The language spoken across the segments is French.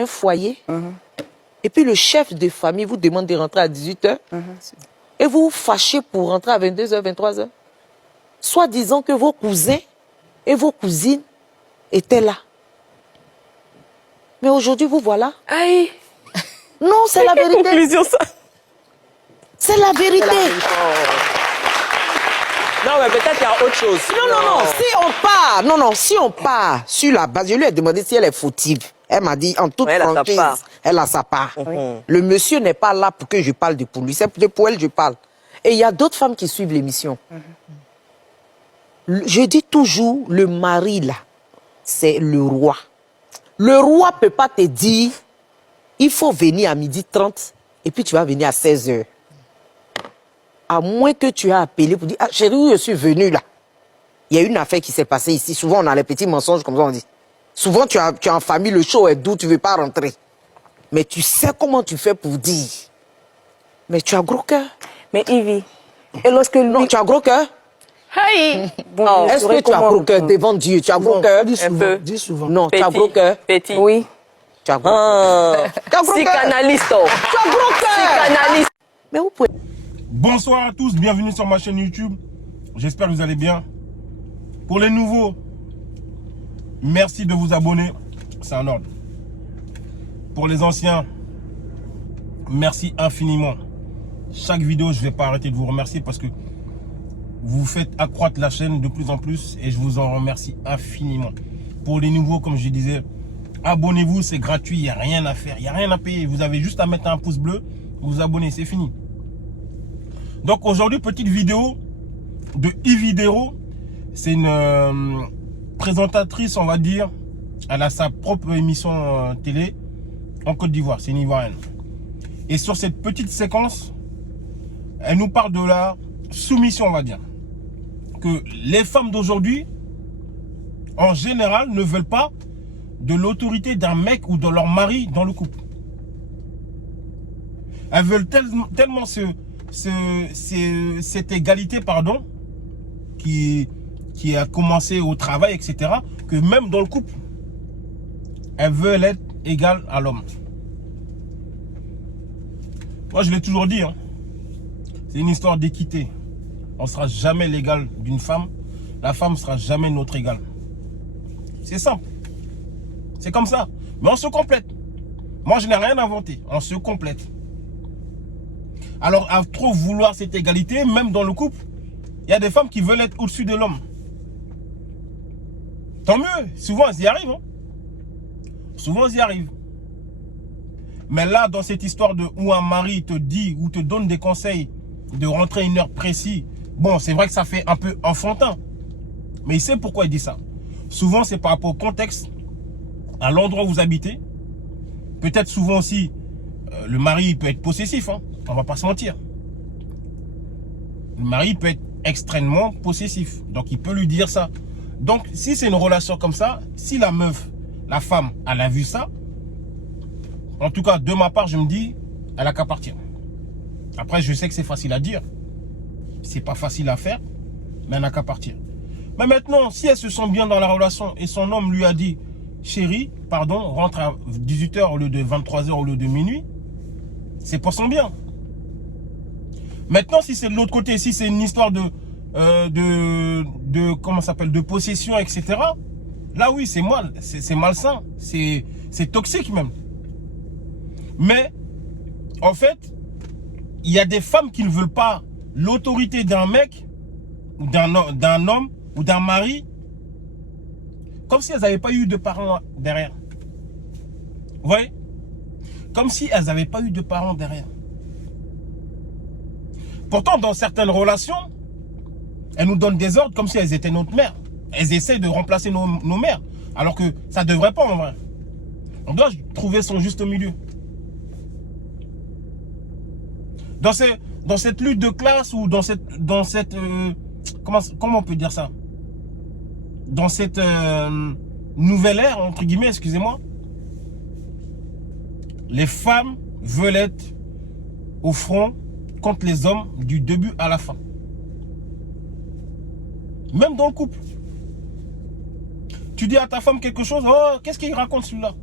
un foyer, et puis le chef de famille vous demande de rentrer à 18h, et vous vous fâchez pour rentrer à 22h, 23h, soit disant que vos cousins et vos cousines étaient là. Mais aujourd'hui, vous voilà. Aïe. Non, c'est la vérité. Conclusion, ça. C'est la vérité. Non, mais peut-être qu'il y a autre chose. Non, si on part sur la base, je lui ai demandé si elle est fautive. Elle m'a dit, en toute franchise, elle a sa part. Le monsieur n'est pas là pour que je parle de pour lui, c'est pour elle que je parle. Et il y a d'autres femmes qui suivent l'émission. Je dis toujours, le mari là, c'est le roi. Le roi ne peut pas te dire, il faut venir à 12h30 et puis tu vas venir à 16h. À moins que tu aies appelé pour dire, ah chérie, je suis venu là. Il y a une affaire qui s'est passée ici. Souvent, on a les petits mensonges comme ça, on dit. Souvent, tu as en famille, le show est doux, tu ne veux pas rentrer. Mais tu sais comment tu fais pour dire. Mais tu as gros cœur. Mais Yvi, et lorsque lui... Non, tu as gros cœur. Hey. Bon, est-ce que tu as gros cœur devant Dieu? Tu as gros cœur? Dis souvent. Non, Petit, tu as gros cœur. Petit. Oui. Tu as gros cœur. Tu as gros cœur. Psychanalyste. Tu as gros cœur. Psychanalyste. Mais vous pouvez... Bonsoir à tous, bienvenue sur ma chaîne YouTube. J'espère que vous allez bien. Pour les nouveaux, merci de vous abonner. C'est en ordre. Pour les anciens, merci infiniment. Chaque vidéo, je ne vais pas arrêter de vous remercier parce que vous faites accroître la chaîne de plus en plus et je vous en remercie infiniment. Pour les nouveaux, comme je disais, abonnez-vous, c'est gratuit, il n'y a rien à faire, il n'y a rien à payer. Vous avez juste à mettre un pouce bleu, vous abonnez, c'est fini. Donc aujourd'hui, petite vidéo de Yvi Dero. C'est une présentatrice, on va dire. Elle a sa propre émission télé en Côte d'Ivoire, c'est une Ivoirienne. Et sur cette petite séquence, elle nous parle de la soumission, on va dire. Que les femmes d'aujourd'hui, en général, ne veulent pas de l'autorité d'un mec ou de leur mari dans le couple. Elles veulent tellement cette égalité, pardon, qui a commencé au travail, etc., que même dans le couple, elles veulent être égales à l'homme. Moi, je l'ai toujours dit, hein, c'est une histoire d'équité. On ne sera jamais l'égal d'une femme. La femme ne sera jamais notre égale. C'est simple. C'est comme ça. Mais on se complète. Moi, je n'ai rien inventé. On se complète. Alors, à trop vouloir cette égalité, même dans le couple, il y a des femmes qui veulent être au-dessus de l'homme. Tant mieux. Souvent, elles y arrivent. Hein. Souvent, elles y arrivent. Mais là, dans cette histoire de où un mari te dit ou te donne des conseils de rentrer à une heure précise, bon, c'est vrai que ça fait un peu enfantin. Mais il sait pourquoi il dit ça. Souvent, c'est par rapport au contexte, à l'endroit où vous habitez. Peut-être souvent aussi, le mari peut être possessif. Hein. On va pas se mentir. Le mari peut être extrêmement possessif. Donc, il peut lui dire ça. Donc, si c'est une relation comme ça, si la meuf, la femme, elle a vu ça, en tout cas, de ma part, je me dis, elle a qu'à partir. Après, je sais que c'est facile à dire. C'est pas facile à faire, mais elle n'a qu'à partir. Mais maintenant, si elle se sent bien dans la relation et son homme lui a dit, chérie, pardon, rentre à 18h au lieu de 23h au lieu de minuit, c'est pour son bien. Maintenant, si c'est de l'autre côté, si c'est une histoire de comment ça s'appelle, de possession, etc. Là, oui, c'est mal, c'est malsain, c'est toxique même. Mais, en fait, il y a des femmes qui ne veulent pas l'autorité d'un mec, ou d'un homme, ou d'un mari, comme si elles n'avaient pas eu de parents derrière. Vous voyez? Comme si elles n'avaient pas eu de parents derrière. Pourtant, dans certaines relations, elles nous donnent des ordres comme si elles étaient notre mère. Elles essaient de remplacer nos mères. Alors que ça ne devrait pas en vrai. On doit trouver son juste milieu. Dans cette lutte de classe ou dans cette comment on peut dire ça? Dans cette nouvelle ère, entre guillemets, excusez-moi, les femmes veulent être au front contre les hommes du début à la fin. Même dans le couple. Tu dis à ta femme quelque chose, oh, qu'est-ce qu'il raconte celui-là?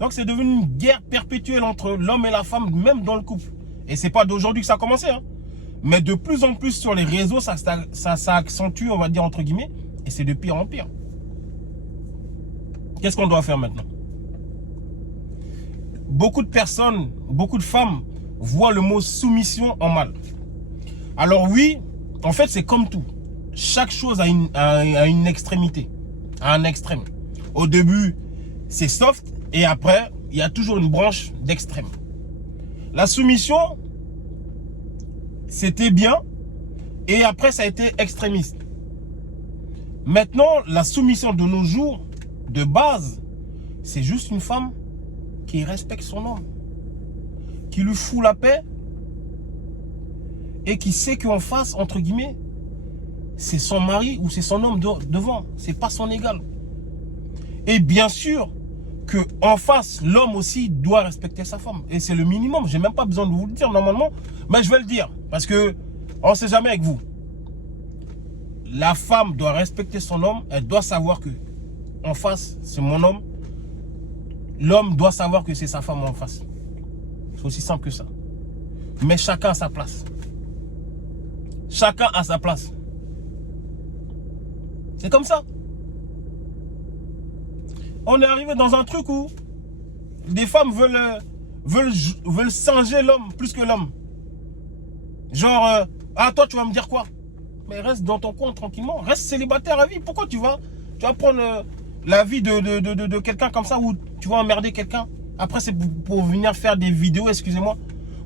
Donc c'est devenu une guerre perpétuelle entre l'homme et la femme, même dans le couple. Et c'est pas d'aujourd'hui que ça a commencé. Hein. Mais de plus en plus sur les réseaux, ça accentue, on va dire entre guillemets. Et c'est de pire en pire. Qu'est-ce qu'on doit faire maintenant? Beaucoup de personnes, beaucoup de femmes voient le mot soumission en mal. Alors oui, en fait c'est comme tout. Chaque chose a une extrémité, a un extrême. Au début, c'est soft et après, il y a toujours une branche d'extrême. La soumission, c'était bien et après ça a été extrémiste. Maintenant, la soumission de nos jours, de base, c'est juste une femme qui respecte son homme, qui lui fout la paix et qui sait qu'en face, entre guillemets, c'est son mari ou c'est son homme devant, c'est pas son égal. Et bien sûr que en face, l'homme aussi doit respecter sa femme. Et c'est le minimum, j'ai même pas besoin de vous le dire normalement, mais je vais le dire parce que on sait jamais avec vous. La femme doit respecter son homme, elle doit savoir que en face, c'est mon homme. L'homme doit savoir que c'est sa femme en face. C'est aussi simple que ça. Mais chacun a sa place. Chacun a sa place. C'est comme ça. On est arrivé dans un truc où des femmes veulent singer l'homme plus que l'homme. Genre, ah toi tu vas me dire quoi? Mais reste dans ton coin tranquillement. Reste célibataire à vie. Pourquoi tu vas prendre la vie de quelqu'un comme ça où tu vas emmerder quelqu'un? Après c'est pour venir faire des vidéos, excusez-moi.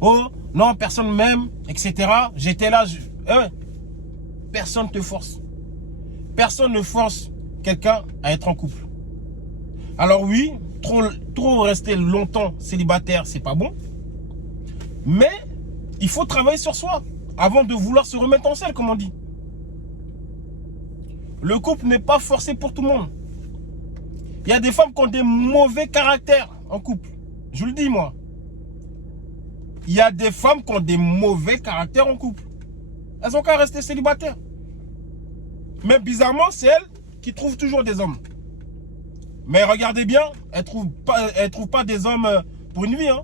Oh non, personne m'aime, etc. J'étais là. Personne ne te force. Personne ne force quelqu'un à être en couple. Alors oui, trop rester longtemps célibataire, c'est pas bon. Mais il faut travailler sur soi avant de vouloir se remettre en selle, comme on dit. Le couple n'est pas forcé pour tout le monde. Il y a des femmes qui ont des mauvais caractères en couple. Je vous le dis, moi. Il y a des femmes qui ont des mauvais caractères en couple. Elles ont qu'à rester célibataires. Mais bizarrement, c'est elles qui trouvent toujours des hommes. Mais regardez bien, elles ne trouvent pas des hommes pour une vie. Hein.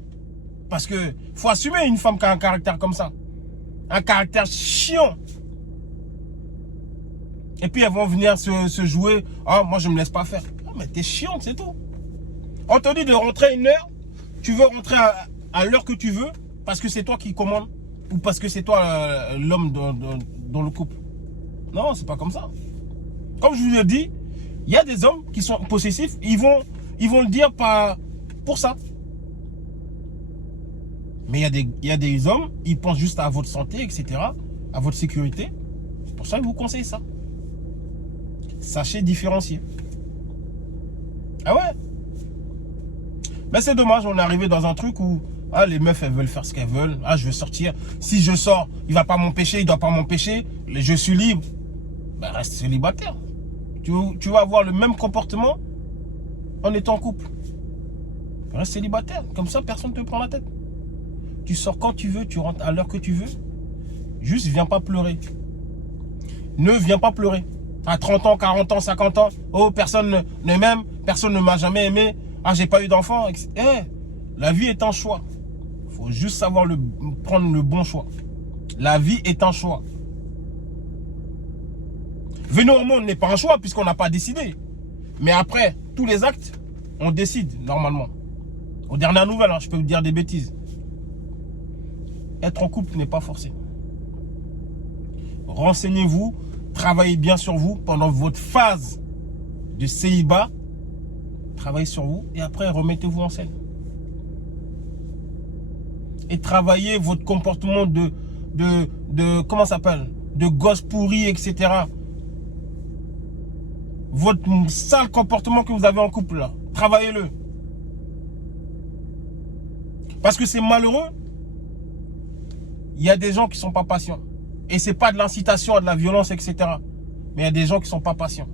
Parce que faut assumer une femme qui a un caractère comme ça. Un caractère chiant. Et puis elles vont venir se jouer. Ah, moi je me laisse pas faire. Ah, mais t'es chiante, c'est tout. On te dit de rentrer à une heure. Tu veux rentrer à l'heure que tu veux. Parce que c'est toi qui commande. Ou parce que c'est toi l'homme dans le couple. Non, c'est pas comme ça. Comme je vous l'ai dit, il y a des hommes qui sont possessifs. Ils vont le dire pour ça. Mais il y a des hommes, ils pensent juste à votre santé, etc. À votre sécurité. C'est pour ça que je vous conseille ça. Sachez différencier. Ah ouais. Mais c'est dommage, on est arrivé dans un truc où les meufs, elles veulent faire ce qu'elles veulent. Ah, je veux sortir. Si je sors, il va pas m'empêcher, il doit pas m'empêcher. Je suis libre. Ben, reste célibataire. Tu vas avoir le même comportement en étant en couple. Reste célibataire. Comme ça, personne ne te prend la tête. Tu sors quand tu veux, tu rentres à l'heure que tu veux. Juste, viens pas pleurer. Ne viens pas pleurer. À 30 ans, 40 ans, 50 ans. Oh, personne ne m'aime. Personne ne m'a jamais aimé. Ah, j'ai pas eu d'enfant. La vie est un choix. Il faut juste savoir prendre le bon choix. La vie est un choix. Venir au monde n'est pas un choix puisqu'on n'a pas décidé. Mais après, tous les actes, on décide normalement. Aux dernières nouvelles, je peux vous dire des bêtises. Être en couple n'est pas forcé. Renseignez-vous, travaillez bien sur vous pendant votre phase de célibat. Travaillez sur vous et après remettez-vous en scène. Et travaillez votre comportement comment ça s'appelle, de gosse pourri, etc. Votre sale comportement que vous avez en couple là, travaillez-le. Parce que c'est malheureux. Il y a des gens qui ne sont pas patients. Et ce n'est pas de l'incitation à de la violence, etc. Mais il y a des gens qui ne sont pas patients.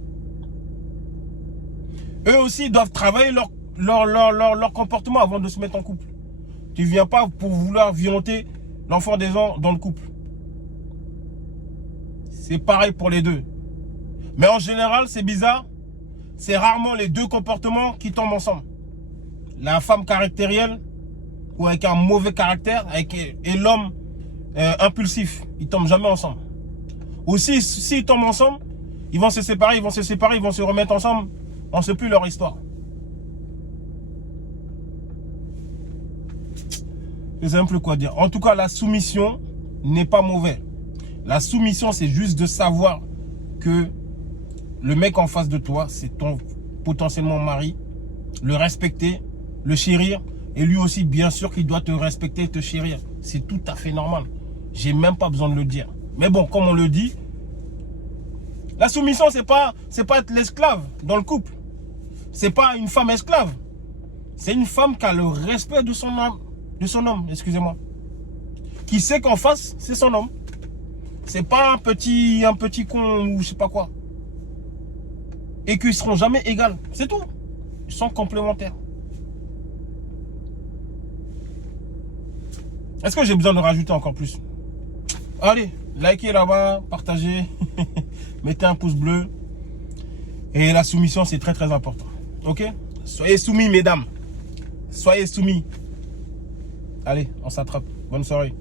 Eux aussi doivent travailler leur comportement avant de se mettre en couple. Tu ne viens pas pour vouloir violenter l'enfant des gens dans le couple. C'est pareil pour les deux. Mais en général, c'est bizarre. C'est rarement les deux comportements qui tombent ensemble. la femme caractérielle ou avec un mauvais caractère et l'homme impulsif. Ils tombent jamais ensemble. Ou s'ils tombent ensemble, ils vont se séparer, ils vont se remettre ensemble. On ne sait plus leur histoire. Je ne sais même plus quoi dire. En tout cas, la soumission n'est pas mauvais. La soumission, c'est juste de savoir que le mec en face de toi, c'est ton potentiellement mari. Le respecter, le chérir. Et lui aussi, bien sûr, qu'il doit te respecter et te chérir. C'est tout à fait normal. J'ai même pas besoin de le dire. Mais bon, comme on le dit, la soumission, c'est pas être l'esclave dans le couple. C'est pas une femme esclave. C'est une femme qui a le respect de son homme, excusez-moi. Qui sait qu'en face, c'est son homme. C'est pas un petit con ou je sais pas quoi. Et qu'ils seront jamais égales. C'est tout. Ils sont complémentaires. Est-ce que j'ai besoin de rajouter encore plus? Allez, likez là-bas, partagez, mettez un pouce bleu. Et la soumission, c'est très très important. Ok? Soyez soumis, mesdames. Soyez soumis. Allez, on s'attrape. Bonne soirée.